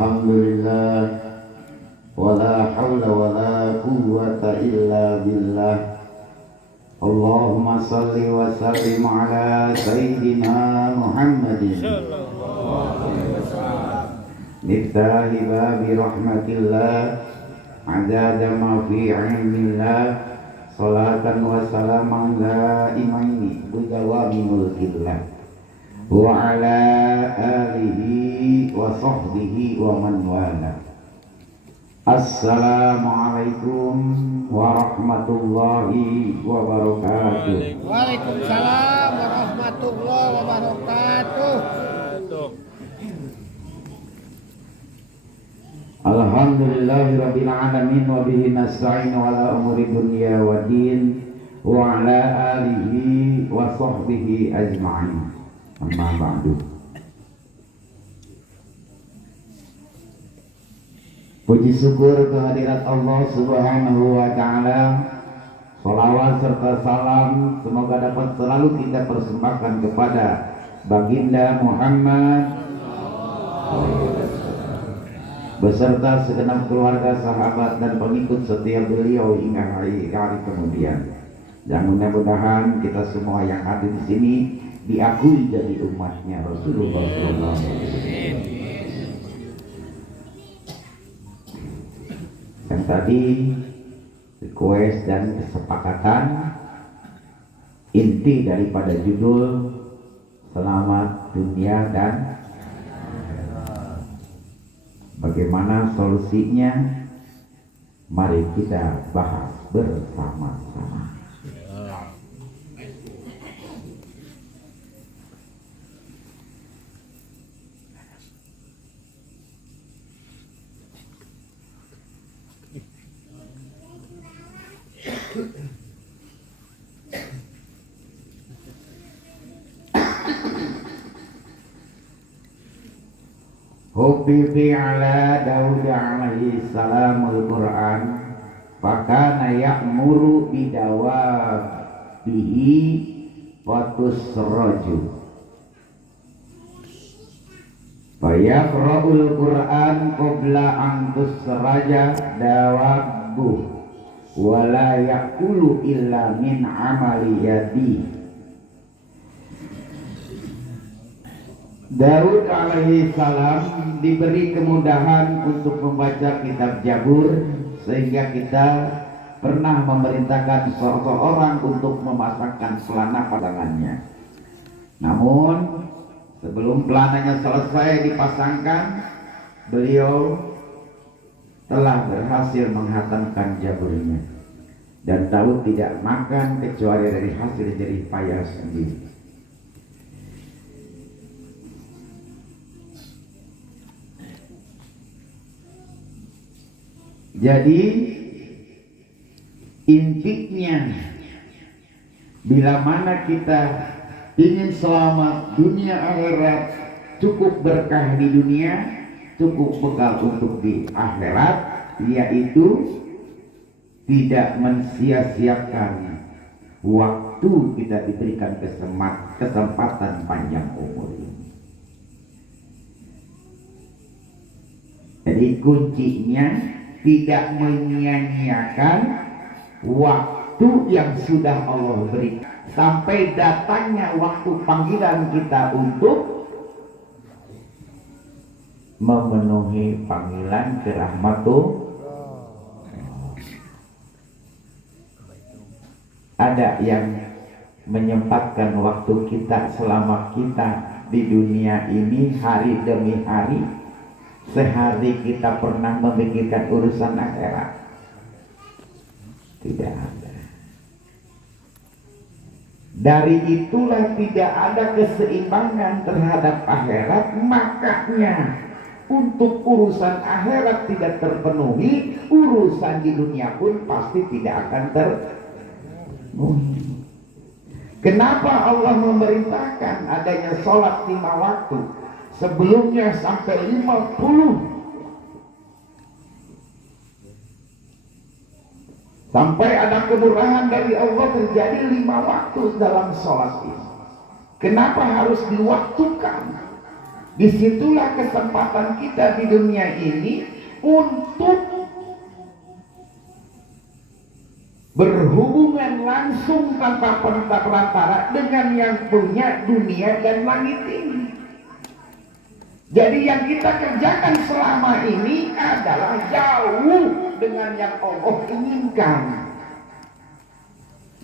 Alhamdulillah, wala hawla wala quwwata illa billah. Allahumma salli wa sallim ala Sayyidina Muhammadin miftahi babi rahmatillah, adada ma fi ilmillah, salatan wa salaman daimaini bidawami mulkillah, wa ala alihi wa sahbihi wa man wala. Assalamualaikum warahmatullahi wabarakatuh. Waalaikumsalam warahmatullahi wabarakatuh. Alhamdulillahirabbil alamin wa bihi nasta'in ala umuri dunya waddin wa ala alihi wa sahbihi ajma'in. Amma ba'du. Puji syukur kehadirat Allah Subhanahu wa ta'ala. Salawat serta salam semoga dapat selalu kita persembahkan kepada Baginda Muhammad beserta segenap keluarga, sahabat dan pengikut setia beliau hingga hari kemudian. Dan mudah-mudahan kita semua yang hadir di sini diakui jadi umatnya Rasulullah SAW. Yang tadi request dan kesepakatan inti daripada judul selamat dunia dan bagaimana solusinya, mari kita bahas bersama-sama. Hubbi ala Daud alaihi salam al-Quran, fakana ya'muru bidawabihi watusraju fayaqra'ul Quran qabla an tusraja dawabuh wala yaqulu illa min amali yadi. Daud alaihi salam diberi kemudahan untuk membaca kitab Jabur, sehingga kita pernah memerintahkan seseorang untuk memasangkan pelana pada tangannya. Namun sebelum pelananya selesai dipasangkan, beliau telah berhasil menghatamkan Jaburnya. Dan Daud tidak makan kecuali dari hasil jerih payah sendiri. Jadi intinya, bila mana kita ingin selamat dunia akhirat, cukup berkah di dunia, cukup bekal untuk di akhirat, yaitu tidak mensia-siakan waktu kita diberikan kesempatan panjang umur ini. Jadi kuncinya tidak menyia-nyiakan waktu yang sudah Allah berikan sampai datangnya waktu panggilan kita untuk memenuhi panggilan ke rahmatullah. Ada yang menyempatkan waktu kita selama kita di dunia ini hari demi hari. Sehari kita pernah memikirkan urusan akhirat? Tidak ada. Dari itulah tidak ada keseimbangan terhadap akhirat. Makanya untuk urusan akhirat tidak terpenuhi, urusan di dunia pun pasti tidak akan terpenuhi. Kenapa Allah memerintahkan adanya sholat 5 waktu? Sebelumnya sampai 50, sampai ada kemurahan dari Allah terjadi 5 waktu dalam sholat ini. Kenapa harus diwaktukan? Disitulah kesempatan kita di dunia ini untuk berhubungan langsung tanpa perantara dengan yang punya dunia dan langit ini. Jadi yang kita kerjakan selama ini adalah jauh dengan yang Allah inginkan.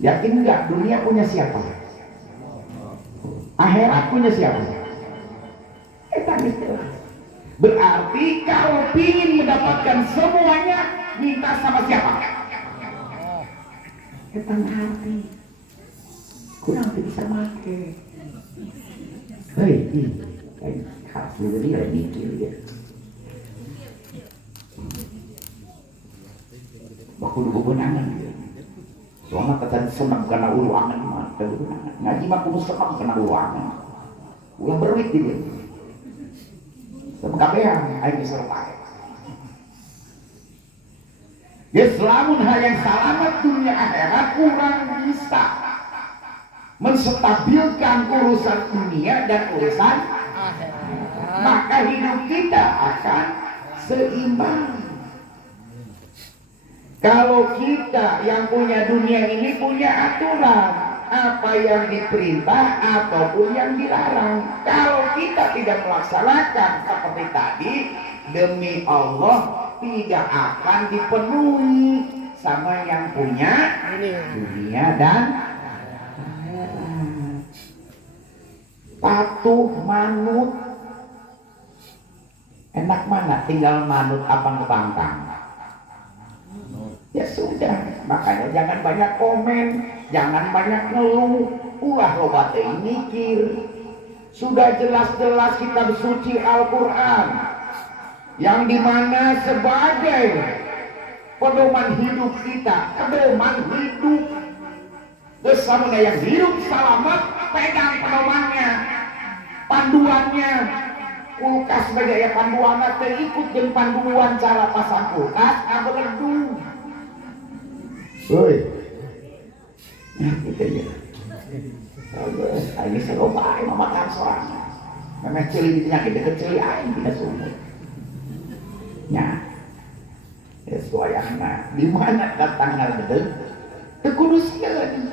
Yakin enggak? Dunia punya siapa? Akhirat punya siapa? Berarti kalau ingin mendapatkan semuanya, minta sama siapa? Tentang hati. Kurang bisa make. Hei, hasil dia mikir dia. Bakul kebenangan dia. Soalnya kata senang karena ulangan mah, ngaji mah kudu senang karena ulangan. Ulah berwit dia. Sama kabehan aing disertai. Ya selamun hayang selamat dunia akhirat kurang bisa menstabilkan urusan dunia dan urusan akhirat. Maka hidup kita akan seimbang. Kalau kita yang punya dunia ini punya aturan, apa yang diperintah ataupun yang dilarang. Kalau kita tidak melaksanakan seperti tadi, demi Allah tidak akan dipenuhi sama yang punya dunia dan akhirat. Patuh manut, enak mana tinggal manut apa ngebangkang. Ya sudah, makanya jangan banyak komen, jangan banyak ngeluh. Ulah loba teh mikir. Sudah jelas-jelas kitab suci Al-Quran yang dimana sebagai pedoman hidup kita, pedoman hidup. Bersama yang hidup selamat, pegang pedomannya, panduannya. Kulkas sebagai ya panduannya, terikut dengan panduan cara pasang kulkas, apa ledung. Woi, nah gitu ya. Ini seloba, ini makan soalnya. Memang celi di penyakit deket celi aing tidak sumur. Ya, sesuaiana. Di mana datang hal bedeng? Kekudusian.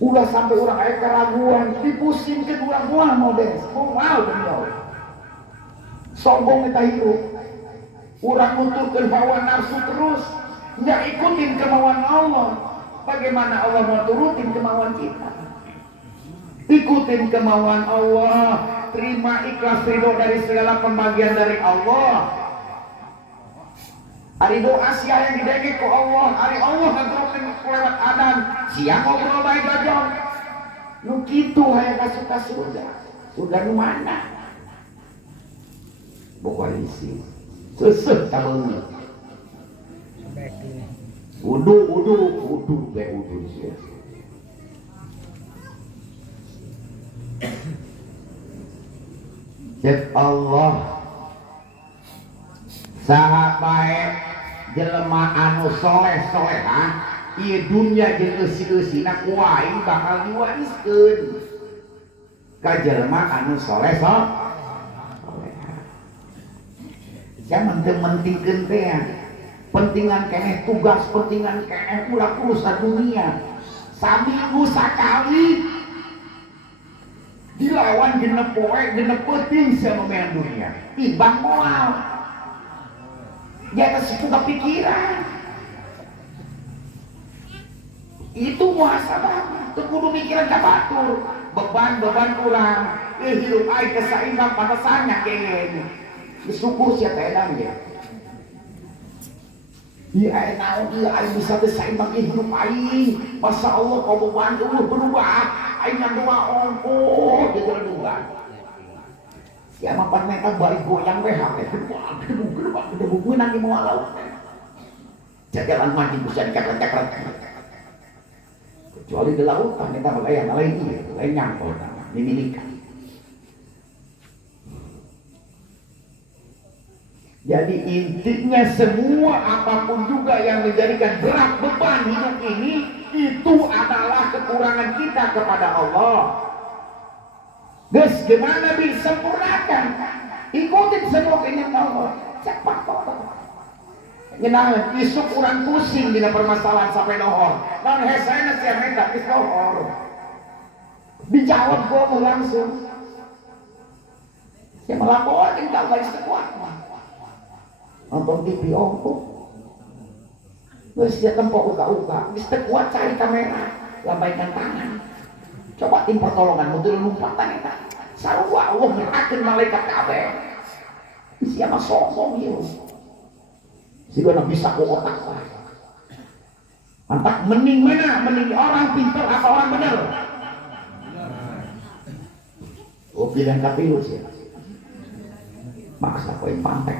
Udah sampai orang ayah keraguan, dipusingkan orang mual mau beres, mau beliau. Sombong kita hidup. Orang nuturkan hawa nafsu terus. Nggak ikutin kemauan Allah. Bagaimana Allah mau turutin kemauan kita? Ikutin kemauan Allah. Terima ikhlas ridho dari segala pembagian dari Allah. Hari doa siang yang didengek ke Allah. Hari Allah ngeturutin lewat adan. Siang ngobrol baik gajong. Nu kitu hayang kasuka surga. Surga nu mana? Pokoknya isi. Sesek tabungnya. Wudu sih. Cek Allah sahabat jelema anu soleh-solehah ieu dunya jeung eusi-eusina kuai bakal diwariskeun ka jelema anu soleh-solehah. Jangan mentingkeun teh. Pentingan keneh tugas, pentingan keneh urusan dunia. Saminggu sakali dilawan genep poe, genep penting sama mean dunia. Timbang moal. Di atas seputar pikiran. Itu muhasabah. Itu kudu mikiran ka batur. Beban kurang. Hidup aing kesaimbang pantesannya kayaknya. Syukur sia teh edan ge. Iya, naon dia aing bisa seimbang hidup aing. Masya Allah kau beban berubah. Aing yang doa ongkos gitu berubah. Siapa pan mereka balik goyang behak. Gedebuk menang di mual laut. Jajalan mancing bisa dikakret-kakret. Kecuali di lautan kita bagaya lain nyangkol dimilikan. Jadi intinya semua apapun juga yang menjadikan berat beban hidup ini itu adalah kekurangan kita kepada Allah. Geus gimana disempurnakan? Ikutin semua keinginan Allah. Cepat kok. Ngenahan isuk urang pusing dina permasalahan sampai nohor. Naon hesena sia hendak geus nohor. Dijawab gua langsung. Saya melaporkan kau garis kuat. Nonton TV opo. Geus dia tempo uka-uka, geus teu kuat cari kamera, lambaikan tangan. Coba tim pertolongan mutul lompatan eta. Sarua Allah ngerakeun malaikat kabeh. Siapa sombong ieu. Sigana bisa ku otak wae. Antak mending mana? Mending orang pintar apa orang benar? Oh pilihan kapilu sih. Maksa poin pantek.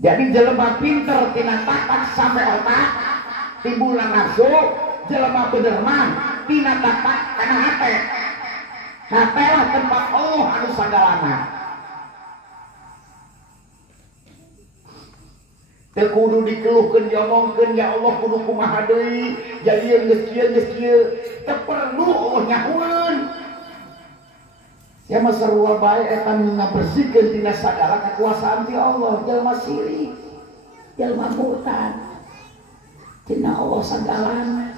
Jadi jelema pinter tina tatak sampai otak timbulan nafsu, jelema bener mah tina tatak kana hate. Hate lah tempat Allah anu sagalana. Teu kudu dikeluhkeun diomongkeun ya Allah kudu kumaha deui, ya ieu geus kieu. Teu perlu Allah nyahueun. Ya mah sarua bae eta ngabersihkeun tina sagala kekuasaan ti Allah, jalma sirik, jalma murtad. Tina Allah sagalana.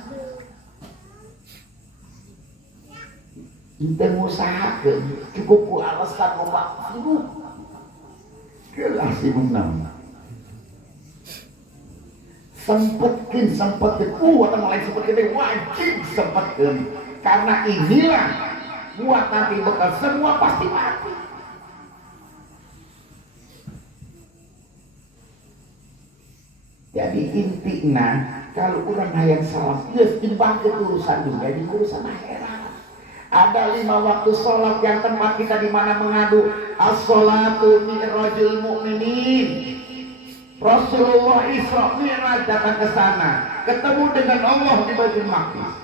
Teu ngusahakeun, cukup ku alasan nu maksud. Kelas si menang. Sempetkeun atau lain sempetkeun wajib sempetkeun. Karena inilah buat nanti bekal semua pasti mati. Jadi intinya kalau orang hayang salah geus dibangkeun urusan dunia di urusan akhirat. Ada 5 waktu sholat yang tempat kita di mana mengadu as-sholatu mi'rajul mu'minin. Rasulullah Isra Mi'raj datang ke sana, ketemu dengan Allah di Baitul Maqdis.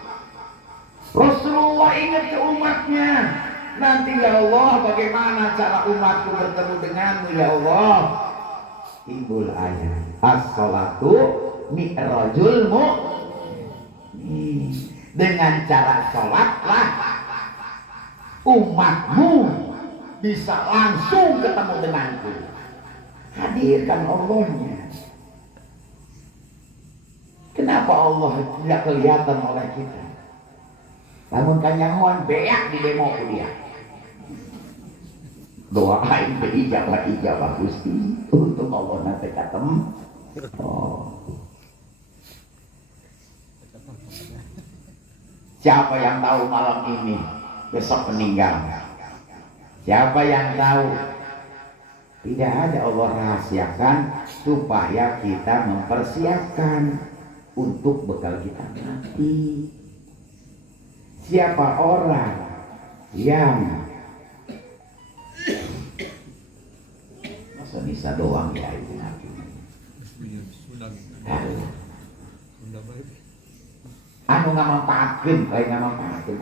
Rasulullah ingat ke umatnya, nanti ya Allah bagaimana cara umatku bertemu denganmu ya Allah. Timbul ayat as-sholatu mi'rajul mu'min. Dengan cara sholatlah umatmu bisa langsung ketemu denganku. Hadirkan Allahnya. Kenapa Allah tidak kelihatan oleh kita? Namun kanyahuan beak di demo dia. Doain ijabah Gusti untuk Allah nanti ketemu. Siapa yang tahu malam ini besok meninggal? Siapa yang tahu? Tidak ada Allah rahasiakan supaya kita mempersiapkan untuk bekal kita nanti. Siapa orang yang masa bisa doang ya itu nanti. Anu nggak manfaatkan, kayak nggak manfaatkan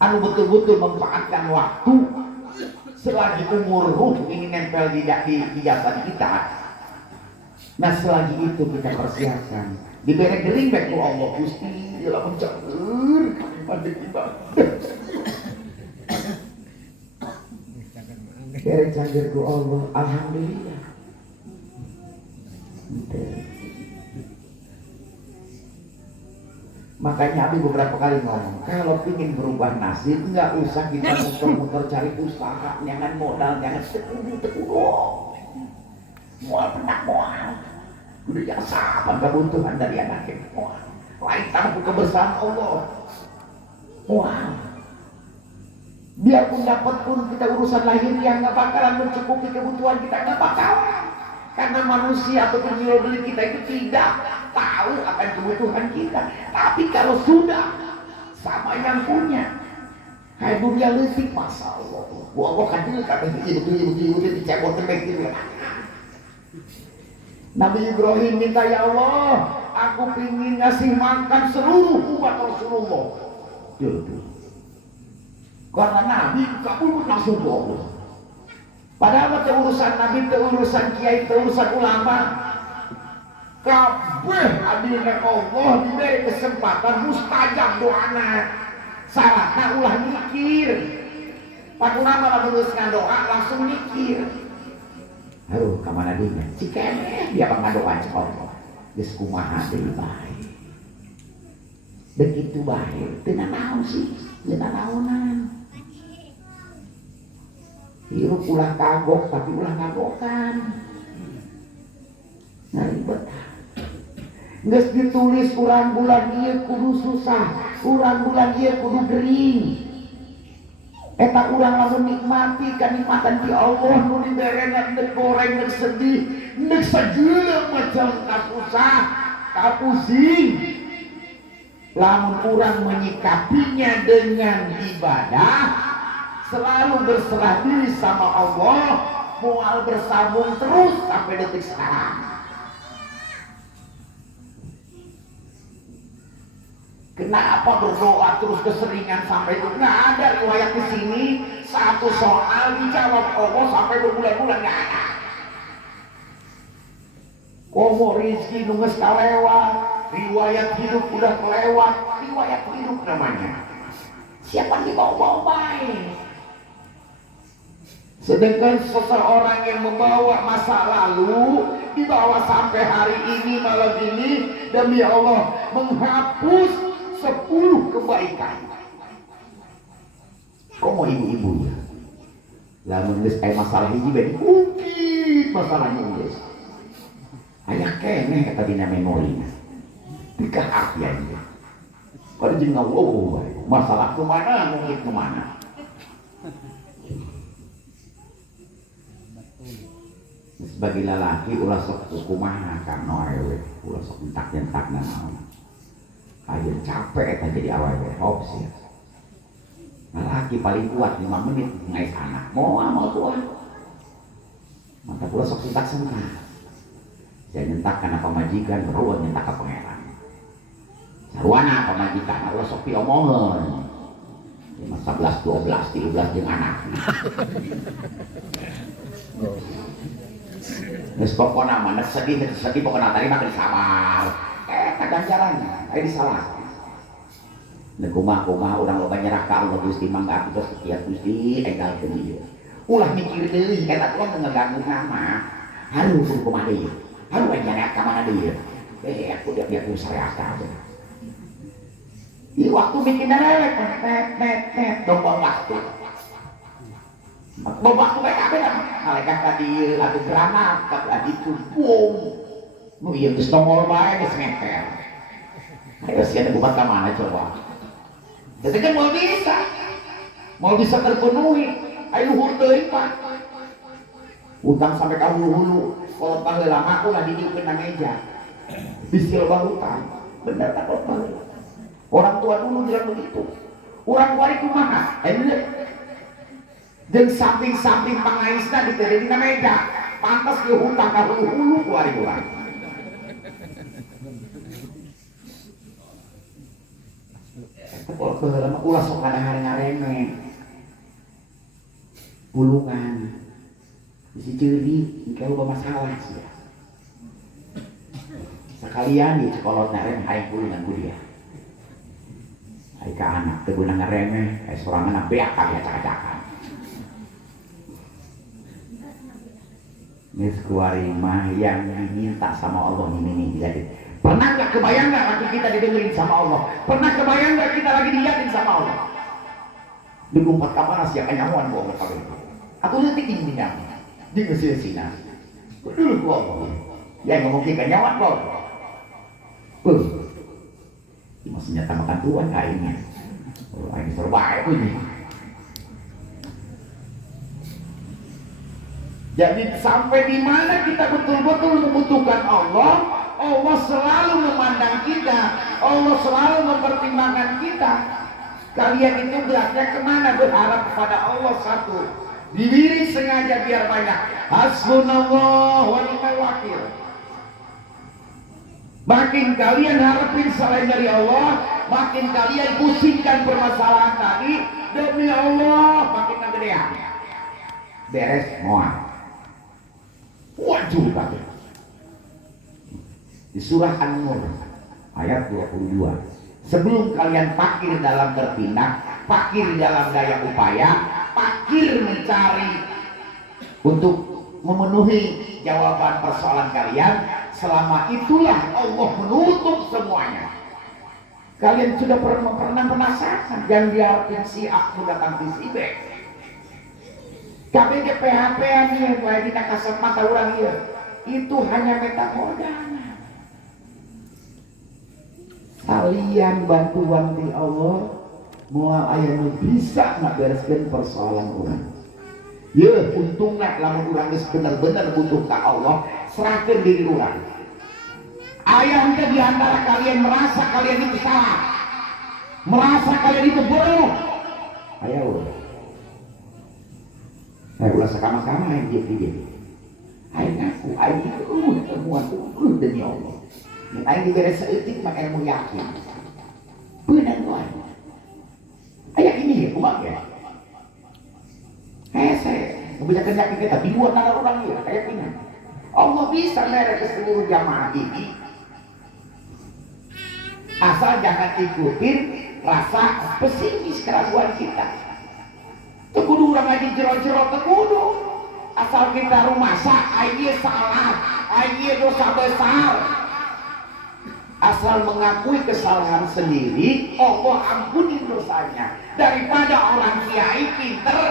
anu betul-betul memanfaatkan waktu. Selagi umur ruh ini nempel di jasad kita, nah selagi itu kita persiapkan diberi gering baik ku Allah Gusti ialah mencaur kami pandai kita beri cager ku Allah. Alhamdulillah. Makanya Abi beberapa kali ngomong, kalau ingin berubah nasib, nggak usah kita muter-muter cari usaha, jangan modal, jangan tekudu. Mual penak mual. Udah yang sabar kebutuhan dari anaknya. Mual. Lain tamu kebersamaan Allah. Mual. Biarpun dapat pun kita urusan lahir yang nggak bakalan mencukupi kebutuhan kita, nggak bakalan. Karena manusia atau jual beli kita itu tidak tahu akan kebutuhan kita. Tapi kalau sudah sama yang punya, kayak dunia letik, masya Allah. Allah kan dulu kata ibu dicebot gitu. Nabi Ibrahim minta, ya Allah, aku ingin ngasih makan seluruh umat Rasulullah. Karena Nabi kabul langsung Allah. Padahal itu urusan Nabi, itu urusan kiai, itu urusan ulama. Kabeh adilnya Allah diberi kesempatan mustajab doana. Syaratnya ulah mikir. Pakunama lamun geus ngadoa langsung mikir. Aduh, kamana dinya? Si keneh dia ngadoa cek Allah. Geus kumaha deui bae. Begitu bae, teu naon sih, teu naonan. Hirup ulah kagok tapi ulah ngagokan. Ngaribet. Geus ditulis urang bulan ieu kudu susah, urang bulan ieu kudu gering. Eta urang lamun nikmati kanikmatan ti Allah nu diberengan teu goreng teu sedih, teu sajeuleuh macam kasusah, kapusing. Lamun urang menyikapinya dengan ibadah, selalu berserah diri sama Allah, moal bersambung terus sampai detik sekarang. Kenapa berdoa terus keseringan sampai itu? Nggak ada riwayat di sini satu soal dijawab Allah sampai berbulan-bulan, nggak ada. Komo rizki nunggu kalewat, riwayat hidup udah kelewat, riwayat hidup namanya. Siapa yang dibawa-bawa baik? Sedangkan seseorang yang membawa masa lalu dibawa sampai hari ini malam ini, demi Allah menghapus 10 kebaikan. Kok mau ibu-ibu ya? Lamun geus aya masalah hiji bae dikukit masalahnya geus. Aya keneh eta dina memorina. Dikah artiannya. Kalau jeung ngawowo bae, masalah kemana ngungkit kemana. Sebagai lalaki ulah sok kumaha karena awewe, ulah sok entak-entakna naon. Ayo capek eta jadi awewe hops ya. Lalaki paling kuat 5 menit ngais anak. Mau tua. Maka ulah sok entak-entak. Saya nyentak karena pemajikan, beruang nyentak ke pangeran. Sarwana pemajikan, ulah sok piomongan. 11, 12, 13 jeung anak. Geus pokona mah sedih pokona tadi mah sabar. Kaganjaran aya disalah. Kumaha urang loba nyerah ka Allah Gusti mangga terus kieu Gusti enggalkeun ieu. Ulah mikir deui eta tuh ngeganggu nama. Haru kumaha deui. Haru aya ka mana deui. Aku dia syariat aja. Di waktu bikin rewek net domba waktu. Domba waktu bae kabeh malaikat ka dieu atuh granat ka ditu bom. Nu ieu geus tongol bae geus ngeper. Ayo sia bukan ka mana coba. Jadi kan mau bisa terpenuhi. Ayo luhur teuing Pak. Utang sampai ka hulu-hulu. Kalau baheula mah ulah didieukeun na meja. Bisil hutang. Bener tak kalau orang tua dulu bilang begitu. Orang tua itu kumaha? Dan samping-samping pangaisna diterima di meja. Pantas dia hutang ka hulu-hulu ku ari urang. Kalau keheula mah ulah sok ngareng-ngareng. Bulungan. Bisi ceuli engke loba masalah sih. Sekalian di sekolah ngareng hayang bulungan ku dia. Hai ka anak teu beunang ngaremeh, sorangan beak ka acak-acakan. Geus kuari mah yang diminta sama Allah ini jadi. Pernah nggak kebayang nggak lagi kita didengerin sama Allah? Pernah kebayang nggak kita lagi dilihatin sama Allah? Dulu 4 kamar siapa nyamuan gua kabeh. Aku leutik di bidang. Di mesin-sina. Dulu gua Allah. Ya ngomong ke nyawan gua. Ini senjata makan tuan kayaknya. Ini serba ini. Jadi sampai di mana kita betul-betul membutuhkan Allah, Allah selalu memandang kita, Allah selalu mempertimbangkan kita. Kalian itu geraknya kemana? Berharap kepada Allah satu. Diri sengaja biar banyak. Hasbunallah wa ni'mal wakil. Makin kalian harapin selain dari Allah, makin kalian pusingkan permasalahan tadi, demi Allah makin kegedean. Beres semua. Waduh kabeh. Di surah An-Nur ayat 22. Sebelum kalian fakir dalam bertindak, fakir dalam daya upaya, fakir mencari untuk memenuhi jawaban persoalan kalian. Selama itulah Allah menutup semuanya. Kalian sudah pernah merasakan, jangan biarkan si aku datang di si B. Kami ke PHP-an nih, mulai di nakasat mata orang ya. Itu hanya metafoda. Kalian bantuan di Allah, mual ayah bisa nggak bereskan persoalan orang. Ya, untunglah lamun orang benar-benar butuh ke Allah, serahkan diri orang. Ayah kita diantara kalian merasa kalian itu salah, merasa kalian itu bodoh. Ayo, ulah sama-sama yang dia. Ayo ngaku, ayo itu temuan demi Allah. Yang ayo diberi seetik maka ilmu yakin. Benar tuan. Ayah ini ya, kumak ya. Saya bisa kerja kita bingung antara orang ya, kayak ini. Allah bisa mereka seluruh jamaah ini. Asal jangan ikutin rasa pesimis keraguan kita. Tekudu orang lagi jero-jero tekudu. Asal kita rumasa, ayo salah, ayo dosa besar. Asal mengakui kesalahan sendiri, Allah ampuni dosanya. Daripada orang kiai pinter,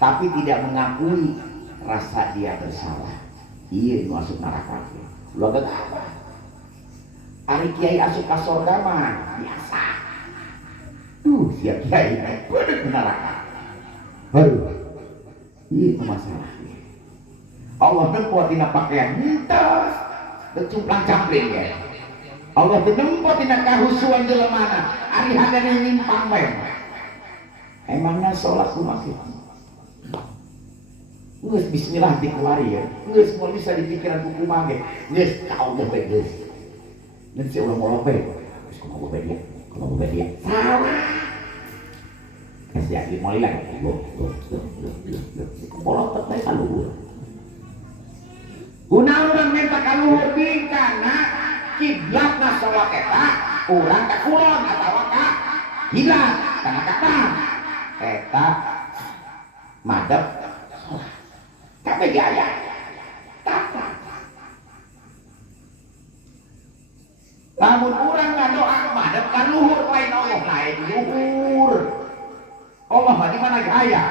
tapi tidak mengakui rasa dia bersalah. Iya masuk neraka. Lo gak apa? Ari kiai asup ka surga mah biasa. Siap kiai bener neraka. Aduh, itu masalahnya. Allah nempo tina pakaian mintas, bercumplang campling ya. Allah nempo tina kahusuan jelemana, ari hadane nyimpang bae. Emangnya sholat kumaha? Nges bismillah dikeluari ya. Nges mau bisa dipikiran buku mage. Nges kau udah beres. Nges udah mau lope. Nges kau mau beres. Kau mau beres. Salah. Nges jadi mau lagi. Polok tetai kaluhur. Guna orang minta kaluhur di kana kiblatna sholat eta urang ka kulon atawa ka hilang kana kata eta madep tapi gaya tata. Lamun orang ngadoa madep kan luhur lain Allah lain luhur. Allah mah di mana gaya?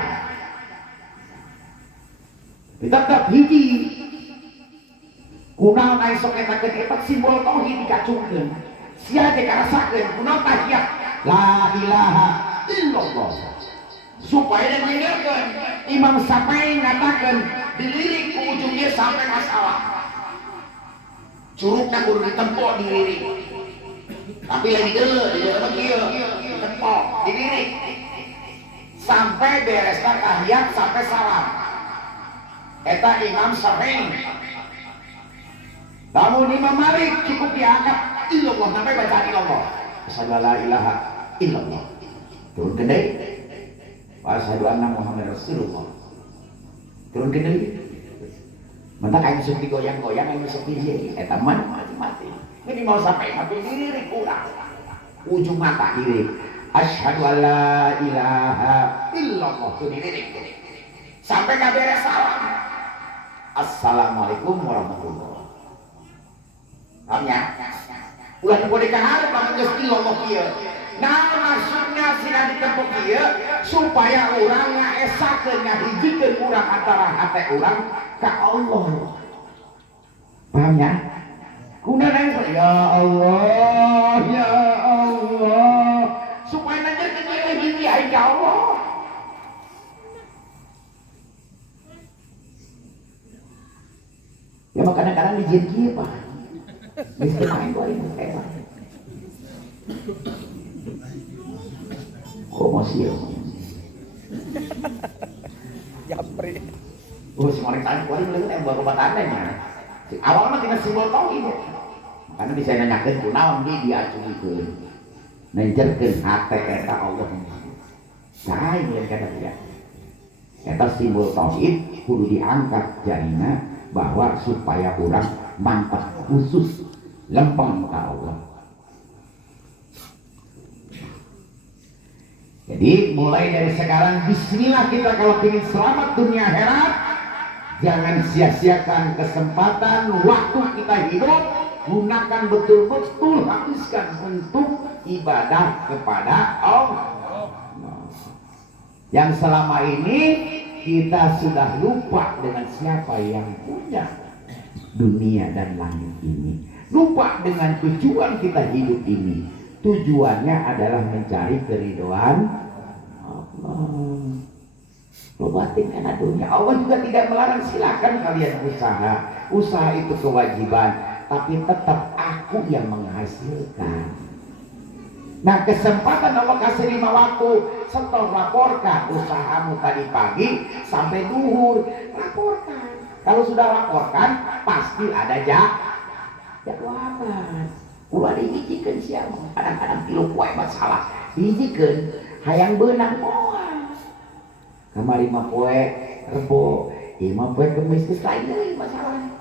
Tetap hiji. Kunaon aya sok eta kedepat simbol tauhid dikacungkeun. Sia teh karasakeun kunaon tahiyat la ilaha illallah. Supaya dan mendengarkan Imam Syafi'i ngatakan dilirik ke ujungnya sampai masalah curugnya kudu ditempok dilirik tapi lagi dulu ditempok dilirik sampai beresnya tahiyat sampai salam eta Imam Syafi'i. Namun Imam Malik cukup diangkat illallah sampai baca illallah asyhadu alla ilaha illallah turun gede wa asyhadu anna Muhammad Rasulullah turun gede. Mentak aing sok digoyang-goyang aing sok dieu eta mah mati-mati. Ini mau sampai mati diri kurang. Ujung mata diri. Asyhadu alla ilaha illallah tu diri. Sampai ka beres salam. Assalamualaikum warahmatullahi wabarakatuh. Kamnya. Ulah dipode ka hareup lamun geus illallah kieu. Nah maksudnya sina ditempuk kieu supaya urang ngaesakeun ngahijikeun urang antara hate urang ka Allah. Paham ya? Kunaon ya Allah ya Allah supaya nanjeun kieu hiji aing ka Allah. Ya mah kadang-kadang dijieun kieu Pak. Miskin aing gua ini hebat. Komosi ya. Japri. Si Morik tadi kuali melihat yang baru batanda nya. Awal mah tina simbol tauhid. Makanya bisa nanyakeun kunaon di diacungikeun. Nenjerkeun hate eta Allah. Sae yang kata dia. Eta simbol tauhid kudu diangkat jarina bahwa supaya orang mantap khusus lempeng ke Allah. Jadi mulai dari sekarang bismillah kita kalau ingin selamat dunia akhirat, jangan sia-siakan kesempatan waktu kita hidup, gunakan betul-betul, habiskan untuk ibadah kepada Allah. Yang selama ini kita sudah lupa dengan siapa yang punya dunia dan langit ini, lupa dengan tujuan kita hidup ini. Tujuannya adalah mencari keridhaan Allah. Lobatin enak dunia. Allah juga tidak melarang, silakan kalian usaha. Usaha itu kewajiban, tapi tetap aku yang menghasilkan. Nah, kesempatan Allah kasih 5 waktu. Setor, laporkan usahamu tadi pagi sampai duhur, laporkan. Kalau sudah laporkan, pasti ada jawaban. Ulah dihijikan siapa, kadang-kadang kilo kue masalah dihijikan, hayang benang moal. Kamari mah kue rebo, mah kue kemis lain deui masalah.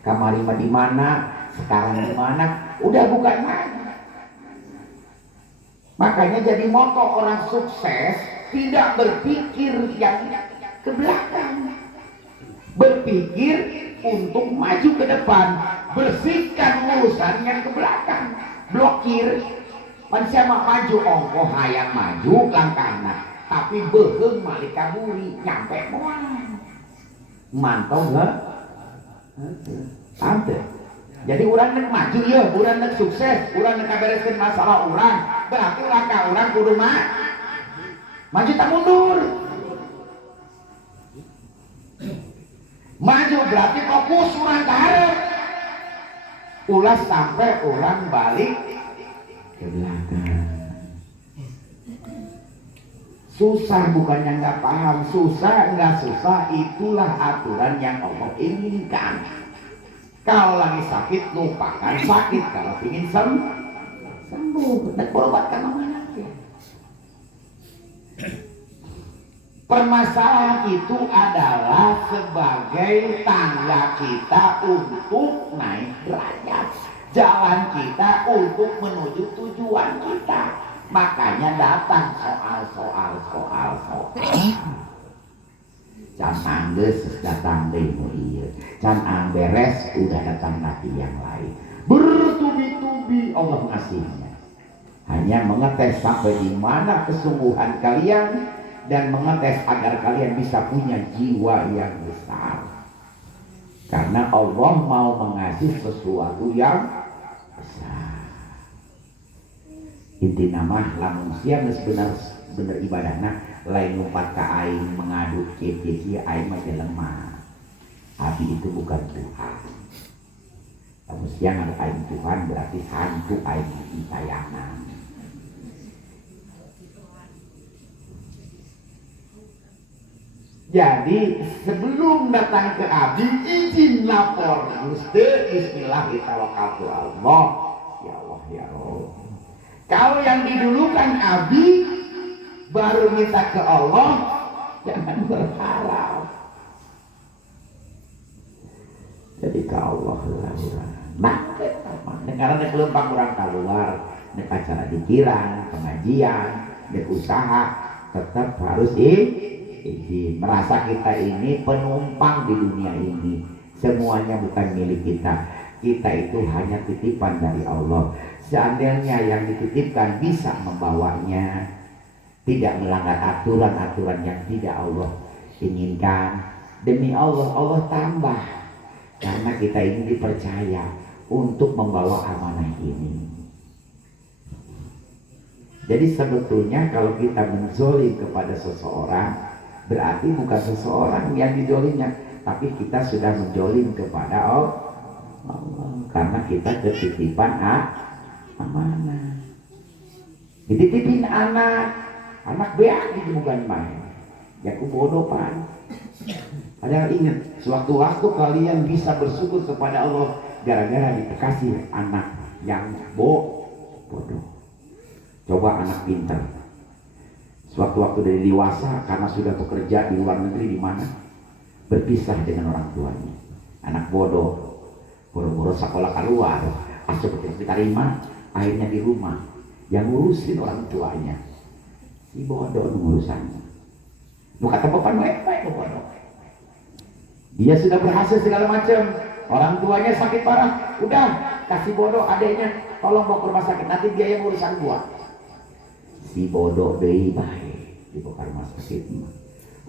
Kamari mah di mana, sekarang di mana, udah bukan lagi. Makanya jadi moto orang sukses tidak berpikir yang ke belakang, berpikir untuk maju ke depan, bersihkan urusan yang ke belakang, blokir. Manusia mah maju ongkoh hayang maju langkahna, tapi beheung malik kaburi nyampe moal. Mantau enggak? Ante. Jadi urang nek maju ya, urang nek sukses, urang nek bereskeun masalah urang, berarti langkah urang kudu maju tak mundur. Maju berarti fokus urang ke hareup. Ulah sampai urang balik ke belakang. Susah bukannya nggak paham, susah nggak susah, itulah aturan yang Allah inginkan. Kalau lagi sakit lupakan sakit, kalau ingin sembuh dan berobatkan mana aja. Permasalahan itu adalah sebagai tangga kita untuk naik derajat, jalan kita untuk menuju tujuan kita. Makanya datang soal. Can angges datang demo iya, can beres udah datang lagi yang lain. Bertubi-tubi Allah ngasihnya. Hanya mengetes sampai di mana kesungguhan kalian dan mengetes agar kalian bisa punya jiwa yang besar. Karena Allah mau mengasih sesuatu yang besar. Intina mah lamun sia geus bener ibadahna lain lompat ke aing mengadu cici aing mah jelema. Abi itu bukan Tuhan. Lamun sia ngadu aing Tuhan berarti hantu aing ditayangan. Jadi sebelum datang ke Abi izin lapor Gusti, bismillahirrahmanirrahim. Ya Allah ya Allah. Kalau yang didulukan Abi baru minta ke Allah, jangan berharap. Jadi ke Allah lah. Nah, karena kelempang orang keluar, nek acara dikiran, pengajian, nek usaha, tetap harus izin. Merasa kita ini penumpang di dunia ini, semuanya bukan milik kita. Kita itu hanya titipan dari Allah. Seandainya yang dititipkan bisa membawanya, tidak melanggar aturan-aturan yang tidak Allah inginkan, demi Allah, Allah tambah. Karena kita ini dipercaya untuk membawa amanah ini. Jadi sebetulnya kalau kita menzolim kepada seseorang, berarti bukan seseorang yang dizolimnya, tapi kita sudah menzolim kepada Allah. Karena kita ketitipan amanah. Dititipin anak beak di bukan main. Ya ku bodoh pan. Padahal ingat, sewaktu-waktu kalian bisa bersyukur kepada Allah gara-gara dikasih anak yang bodoh. Coba anak pintar. Sewaktu-waktu dari dewasa karena sudah bekerja di luar negeri di mana berpisah dengan orang tuanya. Anak bodoh, buru-buru sekolah keluar, seperti diterima, akhirnya di rumah yang ngurusin orang tuanya. Si bodoh urusannya. Bukan tempat baik-baik bodoh. Dia sudah berhasil segala macam. Orang tuanya sakit parah, udah kasih bodoh adeknya, tolong bawa ke rumah sakit, nanti biaya urusan gua. Si bodoh baik-baik dibawa ke rumah sakit.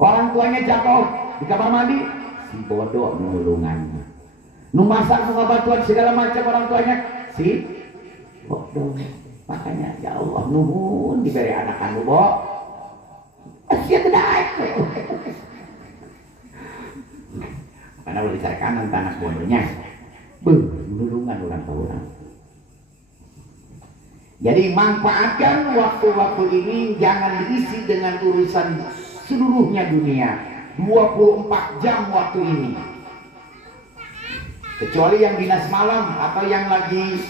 Orang tuanya jatuh di kamar mandi, si bodoh menulungannya. Nu masak, nu bantuan segala macam orang tuanya, si bodoh. Makanya ya Allah nuhun diberi anak anu bo. Sia kedaik. Karena boleh dicari kanan anak bodohnya. Menulungan orang tua orang. Jadi manfaatkan waktu-waktu ini, jangan diisi dengan urusan seluruhnya dunia. 24 jam waktu ini. Kecuali yang dinas malam atau yang lagi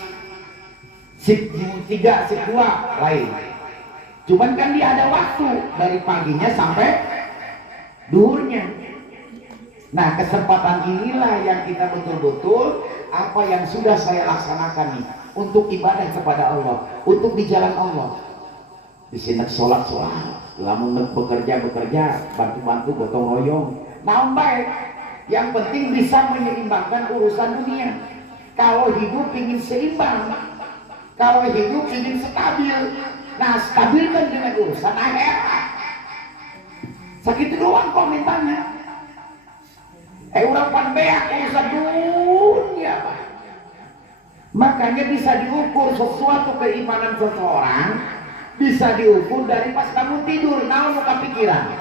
sip 3, sip 2 lain. Cuman kan dia ada waktu dari paginya sampai duhurnya. Nah, kesempatan inilah yang kita betul-betul apa yang sudah saya laksanakan nih untuk ibadah kepada Allah, untuk di jalan Allah. Di sini sholat, lamun bekerja, bantu-bantu, gotong royong. Nah, baik. Yang penting bisa menyeimbangkan urusan dunia. Kalau hidup ingin seimbang, kalau hidup ingin stabil, nah stabilkan dengan urusan akhirat. Sakit doang komentarnya. Orang panbeak urusan dunia, Pak. Makanya bisa diukur sesuatu keimanan seseorang, bisa diukur dari pas kamu tidur, naon muka pikiran.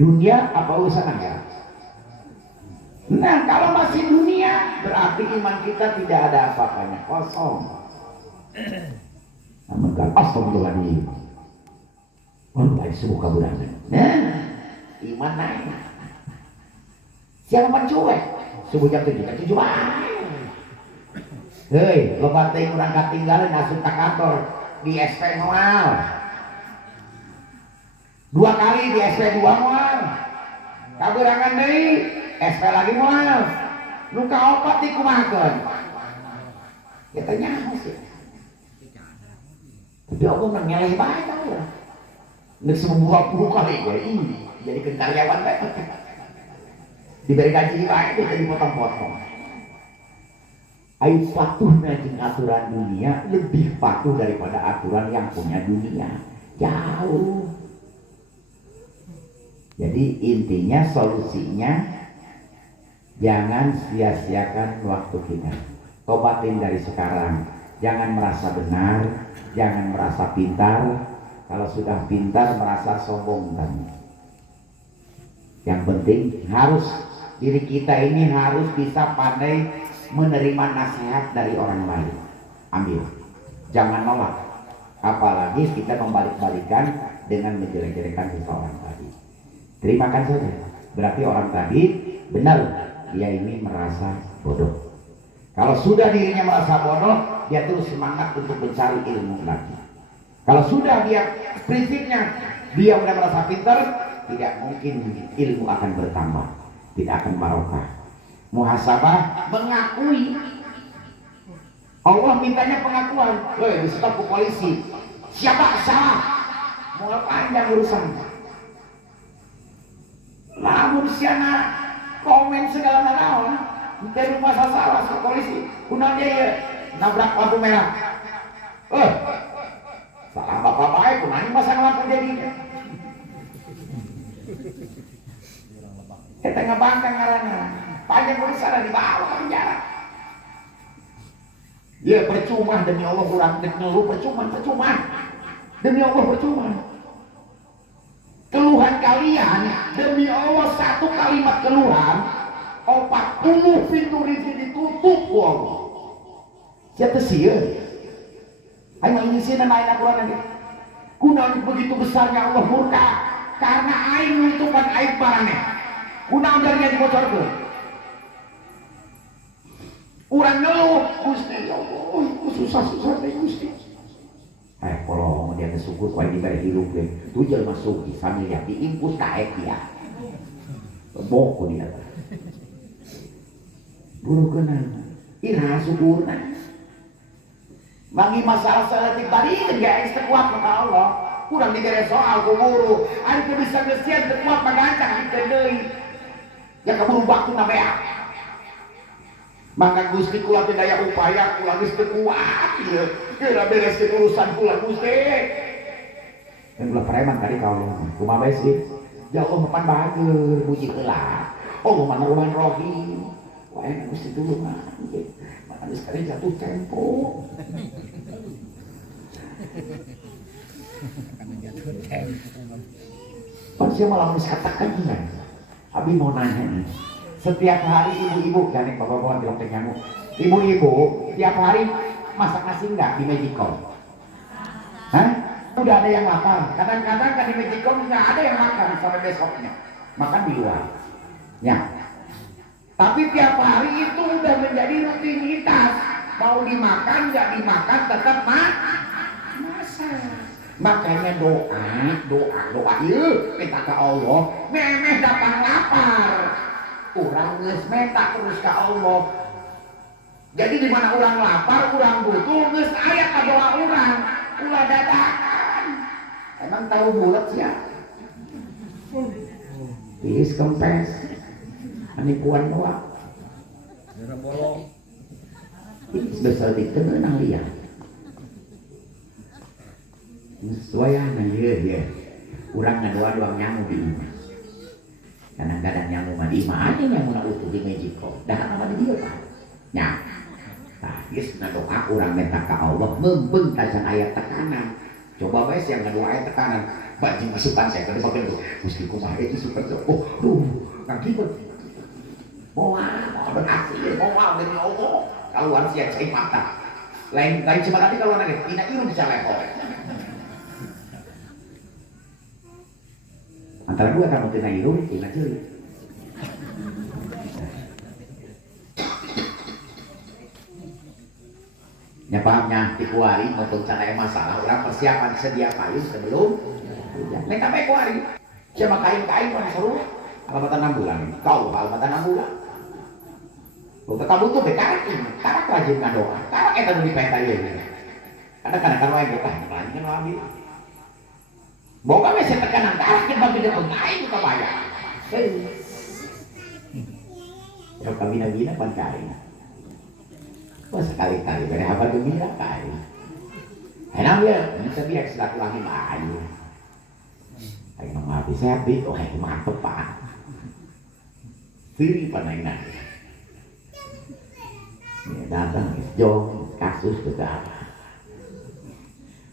Dunia apa urusan akhirat? Nah, kalau masih dunia, berarti iman kita tidak ada apa-apanya, kosong. Namun kan astagfirullahaladzim. Wallahi sebuah kaburangan. Nah, iman naik. Siapa mencuek? Subuh jam 7, jam 7 hei, lo bantai kurang ketinggalan asup ke kantor di SP Moal. 2 kali di SP 2 Moal. Kaburangan deui, SP lagi Moal. Nu kaopat dikumahakeun. Kita nyaho sih. Tapi aku nyeleh bae tau. Nek 10 kali ya ini jadi karyawan bae. Diberi gaji baik itu jadi potong-potong. Ayo patuh dengan aturan dunia lebih patuh daripada aturan yang punya dunia. Jauh. Jadi intinya solusinya jangan sia-siakan waktu kita. Tobatin dari sekarang. Jangan merasa benar, jangan merasa pintar. Kalau sudah pintar merasa sombong kan. Yang penting harus diri kita ini harus bisa pandai menerima nasihat dari orang lain. Ambil, jangan nolak. Apalagi kita membalik-balikan dengan menjelek-jelekan seseorang tadi. Terimakan saja. Berarti orang tadi benar, dia ini merasa bodoh. Kalau sudah dirinya merasa bodoh, dia terus semangat untuk mencari ilmu lagi. Kalau sudah dia prinsipnya dia udah merasa pintar, tidak mungkin ilmu akan bertambah, tidak akan barokah. Muhasabah mengakui. Allah mintanya pengakuan. Di stop ke polisi. Siapa salah? Mau panjang urusan. Lamun siana komen segala naon, dari masa salah ke polisi. Kunaon dia ya nabrak lampu merah. Salah bapak baik, kunaon pasang lampu jadi. Kita ngebangkang karena panjang urusan dibawa ke penjara. Ya percuma demi Allah kurang ngeluh percuma. Demi Allah percuma. Keluhan kalian demi Allah satu kalimat keluhan 40 pintu rezeki ditutup ku Allah. Siapa sih ya? Ayo ini sih nama Al-Quran lagi. Kunaon begitu besarnya Allah murka karena aib itu kan aib barangnya. Kunaon dari yang dibocorkan. Urang ngeluh, Gusti ya Allah, susah deh Gusti. Kalau dia bersyukur kalau diberi hidup deh, itu jelma suki sambil lihat diimpus kaek dia. Boko dia. Buru kenal, ira syukurna. Bagi masalah seletik tadi enggak kuat maka Allah. kurang diberi soal ku guru ari teu bisa ngeusian teu kuat magancang dikeun deui ya kaburu baktu na bea maka Gusti kula teh daya upaya kula geus teu kuat ieu geura bereskeun urusan kula Gusti dan kula preman tadi kaula kumaha bae sih ya Allah mapan bahagia puji heula Allah manarwan rohim wah enak Gusti tulungan makanya sekali jatuh tempo Saya malah katakan ini Abi mau nanya nih setiap hari ibu-ibu jangan bapak-bapak bilang nyamuk ibu-ibu tiap hari masak nasi enggak di Magicom? Hah? Udah ada yang makan kadang-kadang kan di Magicom nggak ada yang makan sampai besoknya makan di luar ya tapi tiap hari itu udah menjadi rutinitas mau dimakan nggak dimakan tetap masak makanya doa yuk minta ke Allah memeh dapat lapar orang geus minta terus ke Allah jadi di mana orang lapar orang butuh geus aya ka doa orang ulah dadakan emang tahu bulat ya is kempes penipuan doa besar ditenang lihat Suayana ya urang ngadua-dua nyamu di imah kadang-kadang nyamu mah di imah aja nyamu na utuh di Magicom dah apa di dia Pak nya nah geus doa urang minta ka Allah meumpeng tajan ayat tekanan coba bae yang ngadua ayat tekanan bajing masukan saya tadi pakai itu Gusti kumaha itu super oh duh ngagibet moal berhasil moal demi Allah kaluar sia cai mata lain cuma tadi kalau nanya tidak irung bisa level antara dua kamu tina irung tina curi ya pahamnya dikuari maupun cara masalah orang persiapan sedia payung sebelum lain sampai kuari siapa kain-kain orang seru alamatan 6 bulan kau alamatan 6 bulan untuk kamu tuh bekarak ini karak rajin ngadoa karak eta nu dipenta ieu kadang-kadang wae betah ngelanjutkeun lagi boga we tekanan karak ke bagi deung aing ka bayar ya kabina-bina pan kain wah sekali-kali bere hafal gembira kain enak ya bisa biak silaturahim ayo ayo mah habis habis oh mantep Pak siri panaina ya datang jong kasus juga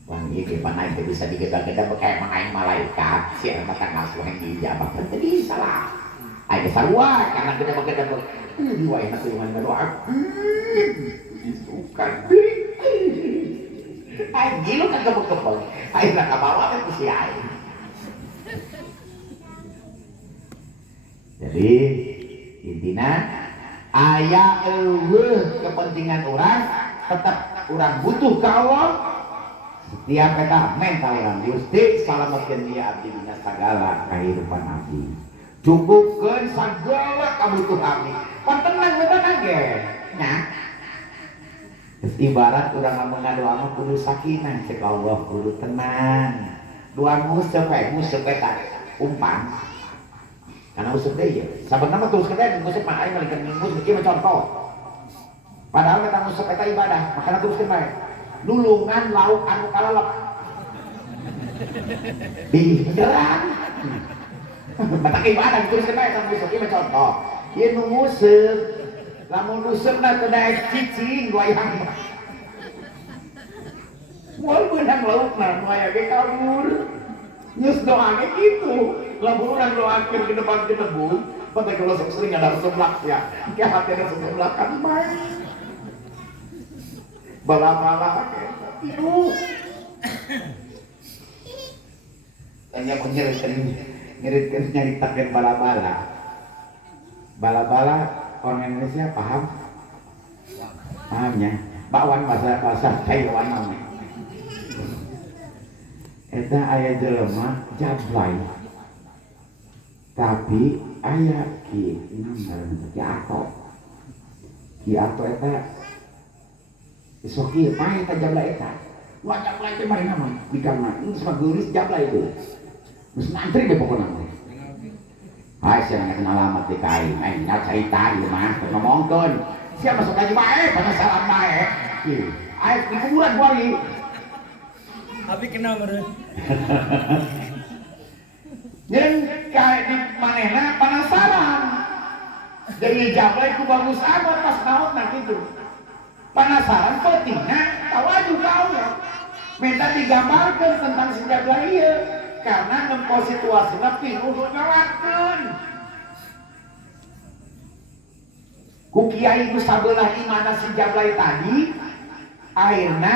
wang ieu ge panai teh bisa digeda-geda kayak mangaing malaikat sia mah tanggal suang dijabah teh salah aya sarua karena geda-geda di wae na tulungan doa disukan ai gilu kan kebek-kebek ai nak kabawa teh si ai jadi intinya aya eueuh kepentingan orang tetap orang butuh ke Allah setiap eta mental orang Gusti salametkeun dia abdi dina sagala kahirupan abdi cukupkeun sagala kabutuhan abdi pan tenang beunang ge nya geus ibarat urang lamun ngadoa mah kudu sakinah cek Allah kudu tenang dua museup eta umpan karena usep deh ya sabarna mah terus kedai musep mah aing malikeun musep kieu contoh padahal kita musep eta ibadah makanya terus kedai dulungan lauk anu kalalep di jalan batak ibadah terus kedai eta musep kieu contoh ieu nu musep lamun musepna kedai cicing goyang moal beunang laukna nu aya ge kabur geus doa ge kitu lamun urang doakeun ke depan ke debu pada kalau sering ada seblak ya ke hati ada seblak kan main bala-bala itu hanya menyeritkan nyaritakan bala-bala orang Indonesia pahamnya bakwan bahasa Taiwan namanya eta aya jelema jablay tapi aya ki ato eta sok ieu pae eta jabla eta wajah pelai mari nama di kamar ini sama guris jablay itu terus ngantri deh pokoknya hai saya nggak kenal alamat di kain nggak cerita di mah ngomongkan siapa masuk lagi baik penasaran baik ayo di kuburan kuari Abi kenal meren. yang kayak di manehna penasaran jadi jablay ku bagus amat pas naon nak itu penasaran pentingnya tahu kau minta digambarkan tentang si jablay ieu karena nempo situasinya pinuh nyolakeun ku kiai nu sabelah imana si jablay tadi akhirna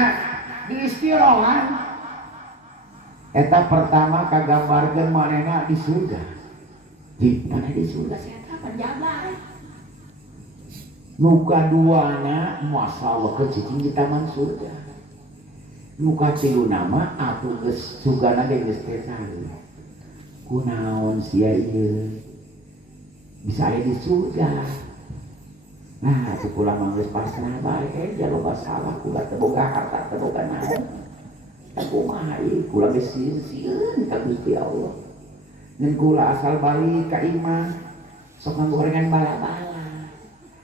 diistirahat eta pertama kagambarkeun manehna di surga di mana di surga saya kapan jablay nu kaduana masalah kecicing di taman surga nu katilu nama atuh geus sugana ge geus teh sari kunaon sia ieu bisa aya di surga nah atuh kula mah geus pasrah bae jaloba salah kula teu boga harta teu boga naon teu kumaha ieu kula geus sieun ka Gusti Allah ngan kula asal balik ka imah sok nggorengan bala-bala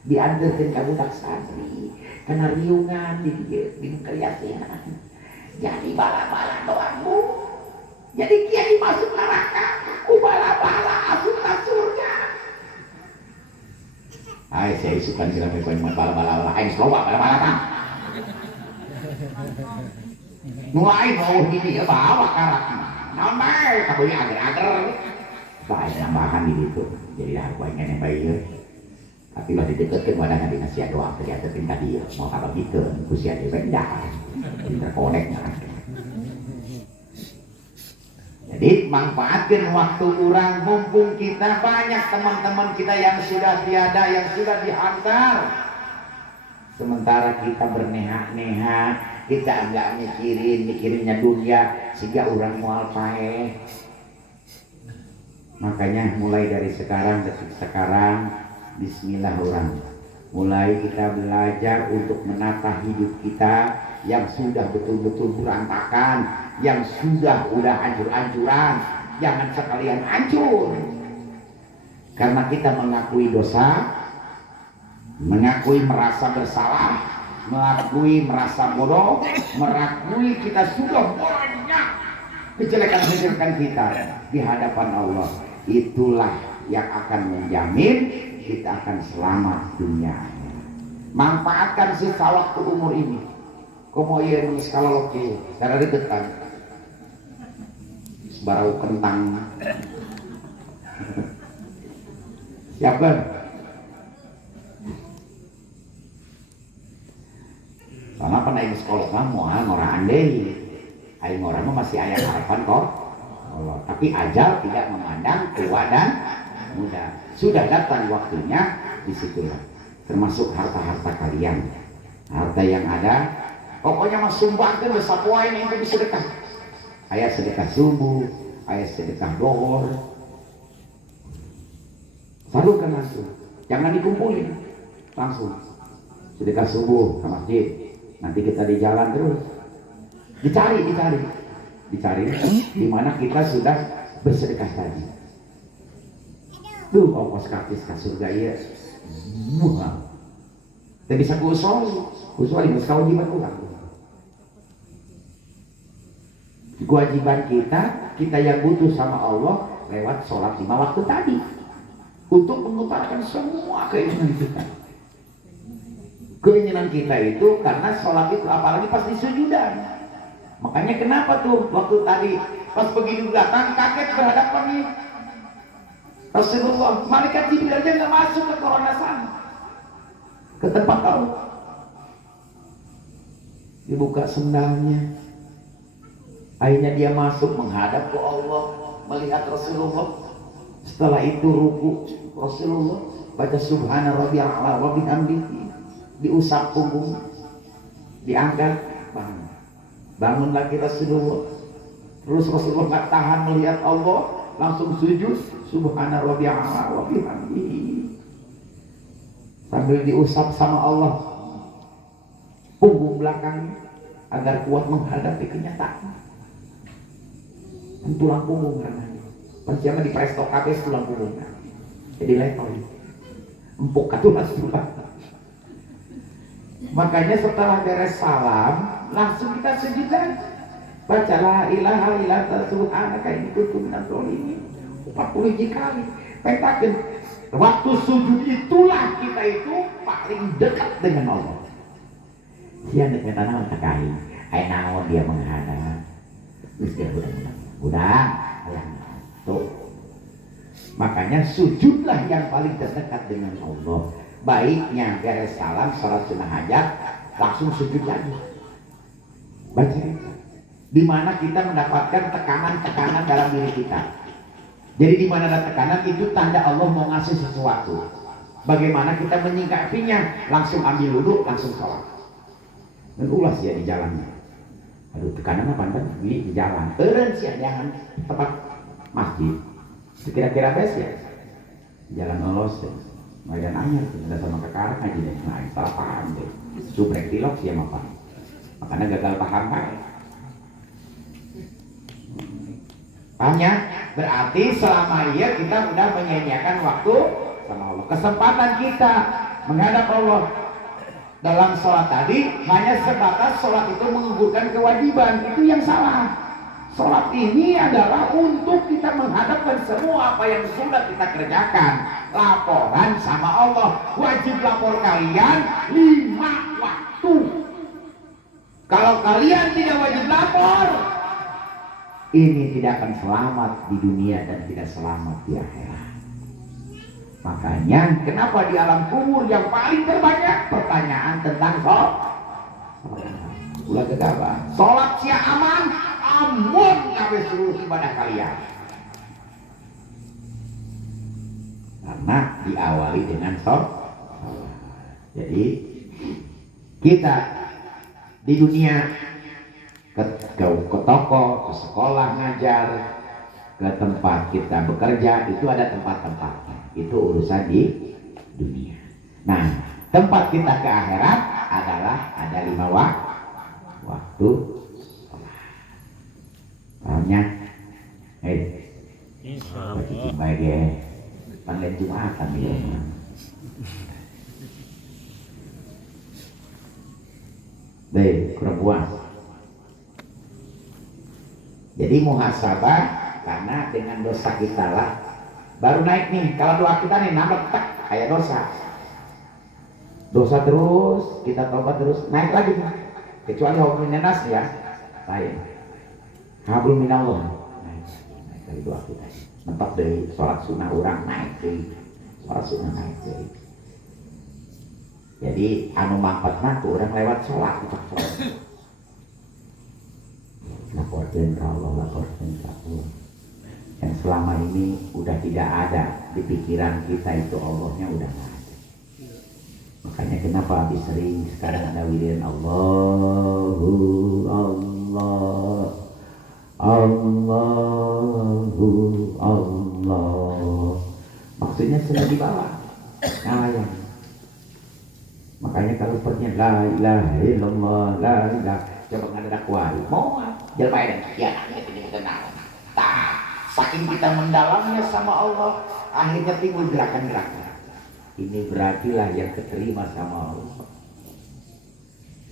diantarkeun ka budak santri kana riungan di kreasian jadi bala-bala doangmu jadi kiai masuk neraka ku bala-bala asup ka surga hai saya isukan sila may panyuman bala-bala ay sloba bala-bala ta nuay mau hindi ya bawa karak naon bae kaboy ager-ager bae nambahan di ditu jadi aku ingin yang baik tapi lah didekatkan wadah nabi nasi doa kelihatan tingkat dia mau kalau gitu usia dia benda interkonek jadi manfaatkan waktu orang mumpung kita banyak teman-teman kita yang sudah tiada yang sudah dihantar sementara kita berneha-neha kita enggak mikirinnya dunia sehingga orang mual paeh makanya mulai dari sekarang detik sekarang bismillah orang mulai kita belajar untuk menata hidup kita yang sudah betul-betul berantakan yang sudah udah hancur-hancuran jangan sekalian hancur karena kita mengakui dosa mengakui merasa bersalah mengakui merasa bodoh mengakui kita sudah banyak kejelekan-kejelekan kita di hadapan Allah itulah yang akan menjamin kita akan selamat dunia. Manfaatkan sisa waktu umur ini. Komo ieu nu skala loke, cara deketan. Sebarau kentang. Siapkan. Karena pernah di sekolah kamu, ngoraan deui. Aing ngoraan masih aya harapan kok. Allah. Tapi ajal tidak memandang tua dan muda. Sudah datang waktunya disitulah. Termasuk harta-harta kalian. Harta yang ada. Pokoknya mas sumbangkan sapoe ini itu sedekah. Aya sedekah subuh, aya sedekah dohor. Salurkan langsung. Jangan dikumpulin. Langsung. Sedekah subuh ke masjid. Nanti kita di jalan terus. Dicari di mana kita sudah bersedekah tadi. Tuh ongkos kartis ke surga ya. Wah. Kita bisa kusol di kewajiban kurang. Kewajiban kita yang butuh sama Allah lewat sholat 5 waktu tadi untuk mengutarakan semua keinginan kita. Keinginan kita itu karena sholat itu apalagi pas di sujudan. Makanya kenapa tuh waktu tadi pas begitu datang kaget berhadapan nih Rasulullah, malaikat Jibril aja nggak masuk ke corona sana, ke tempat kau. Dibuka sendalnya, akhirnya dia masuk menghadap ke Allah, melihat Rasulullah. Setelah itu ruku Rasulullah, baca Subhana Rabbiyal A'la wa bihamdihi, diusap punggung, diangkat, bangun lagi Rasulullah. Terus Rasulullah nggak tahan melihat Allah, langsung sujud Subhana Rabbiyal A'la wa bihamdihi, sambil diusap sama Allah punggung belakangnya. agar kuat menghadapi kenyataan. Tulang punggung karena siapa di presto kabeh tulang punggung. Jadi level empuk katulah tulang. Makanya setelah beres salam langsung kita sujud lagi. Baca la ilaha illallah subhanaka inni kuntu minadz dzalimin 40 kali. Pentaken waktu sujud itulah kita itu paling dekat dengan Allah. Sian dengan tanah terkai, ai naon dia menghadap. Geus budak tuh. Makanya sujudlah yang paling terdekat dengan Allah. Baiknya beres salam salat sunnah hajat langsung sujud lagi. Baca di mana kita mendapatkan tekanan-tekanan dalam diri kita. Jadi di mana ada tekanan itu tanda Allah mau ngasih sesuatu. Bagaimana kita menyikapinya? Langsung ambil wudhu, langsung sholat. Dan ulas ya di jalannya. Aduh tekanan apa kan? Di jalan. Eren sih jangan tempat masjid. Kira-kira bes ya. Jalan olos ya. Mayan anyar ada sama kekarang aja deh. Nah salah paham deh. Subrek tilok sih apa? Makanya gagal paham kan? Pahamnya? Berarti selama ia kita sudah menyanyiakan waktu sama Allah. Kesempatan kita menghadap Allah dalam sholat tadi hanya sebatas sholat itu menggugurkan kewajiban. Itu yang salah. Sholat ini adalah untuk kita menghadapkan semua apa yang sudah kita kerjakan. Laporan sama Allah. Wajib lapor kalian 5 waktu. Kalau kalian tidak wajib lapor, ini tidak akan selamat di dunia dan tidak selamat di akhirat. Makanya kenapa di alam kubur yang paling terbanyak pertanyaan tentang sholat? Ulah gegabah. Sholat sia aman, amun kabeh seluruh ibadah kalian. Karena diawali dengan sholat. Jadi kita di dunia ke toko, ke sekolah ngajar, ke tempat kita bekerja, itu ada tempat-tempatnya. Itu urusan di dunia. Nah, tempat kita ke akhirat adalah ada 5 waktu. Pahamnya? Bagi sebagai panggilan Jumatan ya. Baik, kurang puas. Jadi muhasabah karena dengan dosa kita lah baru naik nih. Kalau doa kita nih nambah tak kayak dosa terus kita tobat terus naik lagi nih. Kecuali hukum nas ya lain. Hablum minallah naik dari doa kita. Mentok dari sholat sunnah orang naik dari sholat sunnah naik dari. Jadi anu mangkatna tuh orang lewat sholat laporkan ke Allah, laporkan ke Allah. Yang selama ini udah tidak ada di pikiran kita itu Allahnya udah nggak ada. Makanya kenapa habis sering sekarang ada wirid Allahu Allah, Allahu Allah. Maksudnya sudah di bawah. Nah, makanya kalau sepertinya la ilaha illallah, la ilaha, coba ngadadak wae. Mau jelma edan ya ini kenal. Tah, saking kita mendalamnya sama Allah, akhirnya timbul gerakan-gerakan. Ini berartilah yang keterima sama Allah.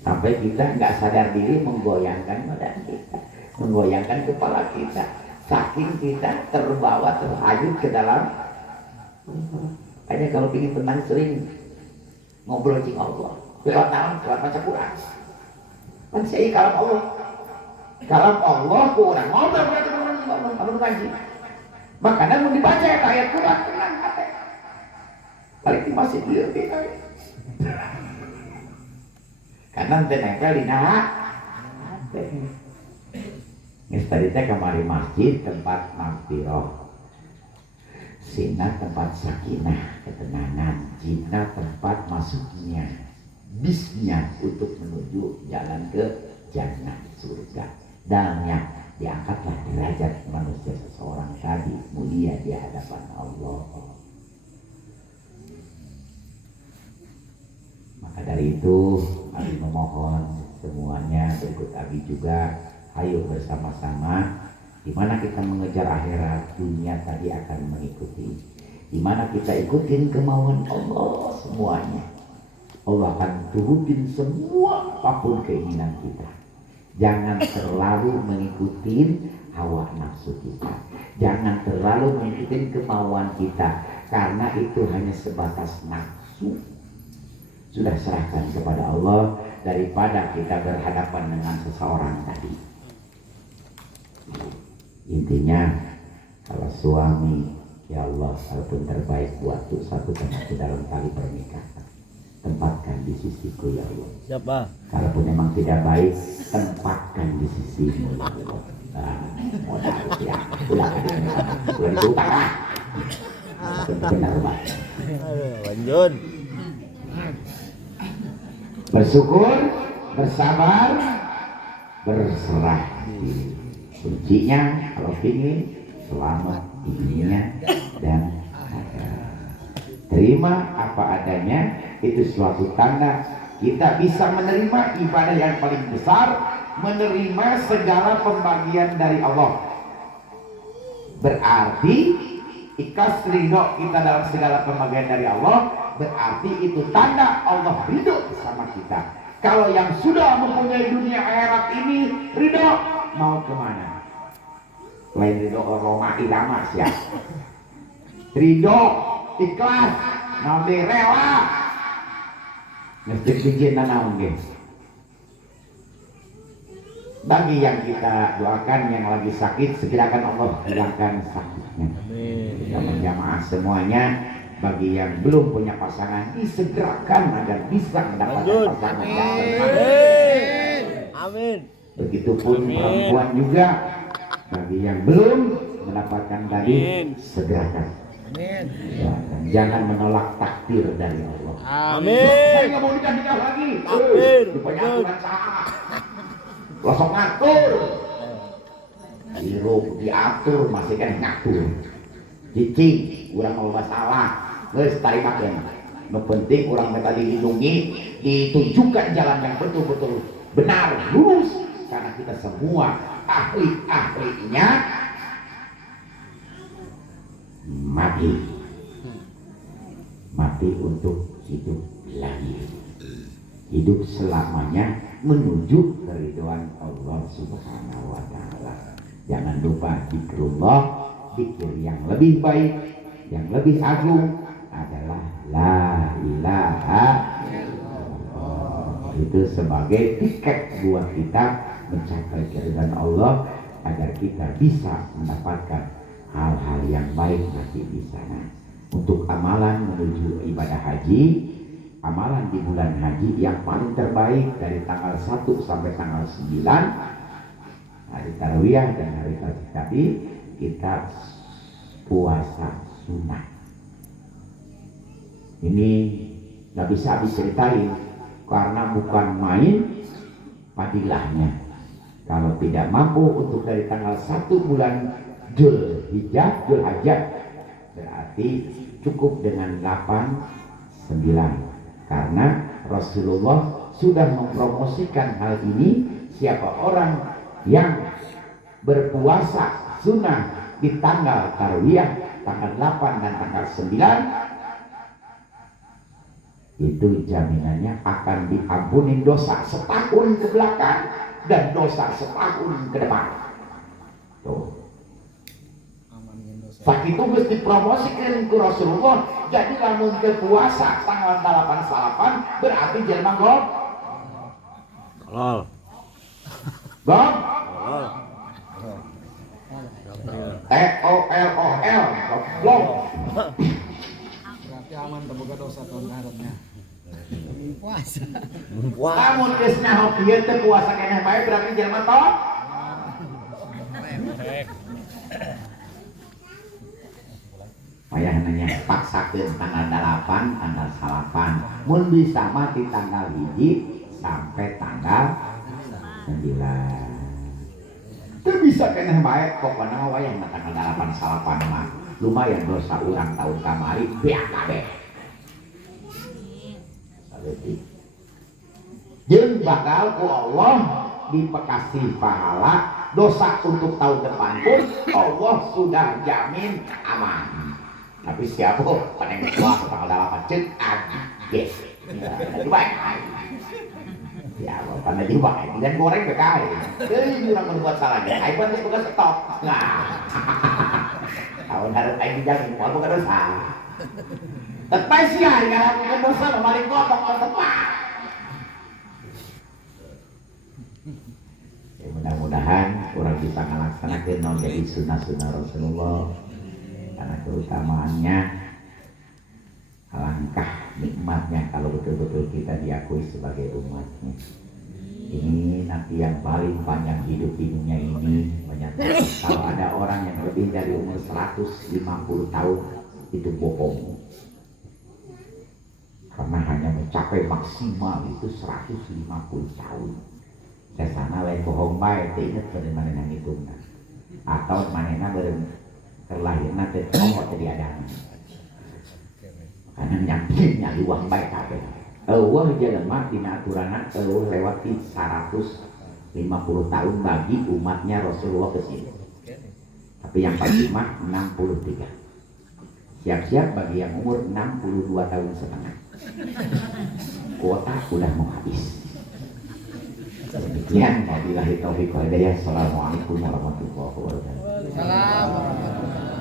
Sampai kita nggak sadar diri menggoyangkan badan kita, menggoyangkan kepala kita. Saking kita terbawa, terhanyut ke dalam. Hanya kalau ingin tenang sering ngobrol dengan Allah, lewat tahun, lewat baca Quran. Kan saya kalam Allah, kalam Allah kurang ngobrol berarti kalau ngaji. Makanya mau dibaca ayat Quran tenang hati. Balik di masjid dia kita. Karena nempel di hati. Nis tadi teh kamari masjid tempat maghfirah. Sina tempat sakinah, ketenangan, jina tempat masuknya, bisnya untuk menuju jalan ke jannah surga. Dalnya diangkatlah derajat manusia seseorang tadi mulia di hadapan Allah. Maka dari itu kami memohon semuanya berikut Abi juga. Ayo bersama-sama, di mana kita mengejar akhirat, dunia tadi akan mengikuti. Di mana kita ikutin kemauan Allah semuanya, Allah akan turutin semua apapun keinginan kita. Jangan terlalu mengikuti hawa nafsu kita, jangan terlalu mengikuti kemauan kita, karena itu hanya sebatas nafsu. Sudah serahkan kepada Allah daripada kita berhadapan dengan seseorang tadi. Intinya, kalau suami, ya Allah, walaupun terbaik buat satu sama aku dalam tali pernikahan, tempatkan di sisiku ya Allah. Siapa? Kalaupun memang tidak baik, tempatkan di sisimu ya Allah. Modal ya, ulah diutang lah. Benar banget. Lanjut. Bersyukur, bersabar, berserah diri. Kuncinya kalau ingin selamat di dunia dan akhirat. Terima apa adanya, itu suatu tanda kita bisa menerima ibadah yang paling besar, menerima segala pembagian dari Allah. Berarti ikhlas ridho kita dalam segala pembagian dari Allah, berarti itu tanda Allah ridho sama kita. Kalau yang sudah mempunyai dunia akhirat ini ridho, mau kemana? Lain ridho Roma Irama siapa? Ridho, ikhlas, nabi rela. Mesti bikin nanaung guys. Bagi yang kita doakan yang lagi sakit, segerakan Allah hilangkan sakitnya. Kita menjamaah semuanya. Bagi yang belum punya pasangan, disegerakan agar bisa mendapatkan pasangan. Amin. Begitupun perempuan juga, bagi yang belum mendapatkan tadi, segerakan. Amin. Ya, dan jangan menolak takdir dari Allah. Amin. Saya nggak mau nikah lagi. Amin. Rupanya aturan salah. Langsung ngatur. Hirup diatur, masih kan ngatur. Cicing, kurang mau masalah. Terus tarik makan. Yang penting orang minta dilindungi, ditunjukkan jalan yang betul-betul benar, lurus. Karena kita semua ahli-ahlinya mati untuk hidup lagi, hidup selamanya menuju keridhaan Allah Subhanahu wa Ta'ala. Jangan lupa zikrullah, zikir yang lebih baik, yang lebih agung adalah la ilaha illallah. Itu sebagai tiket buat kita mencapai keridhaan Allah, agar kita bisa mendapatkan hal-hal yang baik nanti di sana. Untuk amalan menuju ibadah haji, amalan di bulan haji yang paling terbaik dari tanggal 1 sampai tanggal 9, hari Tarwiyah dan hari tadi, kita puasa sunnah. Ini gak bisa habis ceritain karena bukan main padilahnya. Kalau tidak mampu untuk dari tanggal 1 bulan Dzulhijjah, berarti cukup dengan 8, 9. Karena Rasulullah sudah mempromosikan hal ini. Siapa orang yang berpuasa sunnah di tanggal Tarwiyah, tanggal 8 dan tanggal 9, itu jaminannya akan diampuni dosa setahun ke belakang dan dosa setahun ke depan. Tuh. Sakitu geus dipromosikan ku Rasulullah. Jadi lamun teu puasa tanggal 8 salapan berarti jelema gol. Lol. Gol. Lol. EOLOL goblok. Berarti aman terbuka dosa tahun ngarepnya. Puasa. Lamun geus nyaho kieu teu puasa keneh bae berarti jelema tol. Payah nanya paksakeun tanggal 8, tanggal 8. Mun bisa mati tanggal 1 sampai tanggal 9. Teu bisa keneh bae pokona mah wayah tanggal 8 salapan mah. Lumayan dosa urang tahun kamari beak kabeh. Saeutik. jeung bakal ku Allah dipekasih pahala. Dosa untuk tahun depan pun Allah sudah jamin aman. Tapi siapa pengen keluar tanggal 8 cek aja coba ya karena juga dan goreng bekai jadi orang membuat salahnya iPhone itu bukan stok nah tahun harus aing jangan mau bukan dosa tepat sih ya bukan dosa paling goblok tepat. Mudah-mudahan orang bisa melaksanakan non jadi sunnah-sunnah Rasulullah karena keutamaannya alangkah nikmatnya kalau betul-betul kita diakui sebagai umatnya. Ini nanti yang paling panjang hidup di dunia ini menyatakan kalau ada orang yang lebih dari umur 150 tahun itu bohong karena hanya mencapai maksimal itu 150 tahun. Kesana lain bohong baik, ingat pada mana yang itu atau mana bareng terlahirna teh pokok tadi ada karena nyampinya luang baik kabeh. Eueuh jelema dina aturanan eueuh lewati 150 tahun bagi umatnya Rasulullah ke sini. Tapi yang pasti mah 63. Siap-siap bagi yang umur 62 tahun setengah. Kuota udah mau habis. Demikian wabillahi taufiq wal hidayah. Assalamualaikum warahmatullahi wabarakatuh. Salam.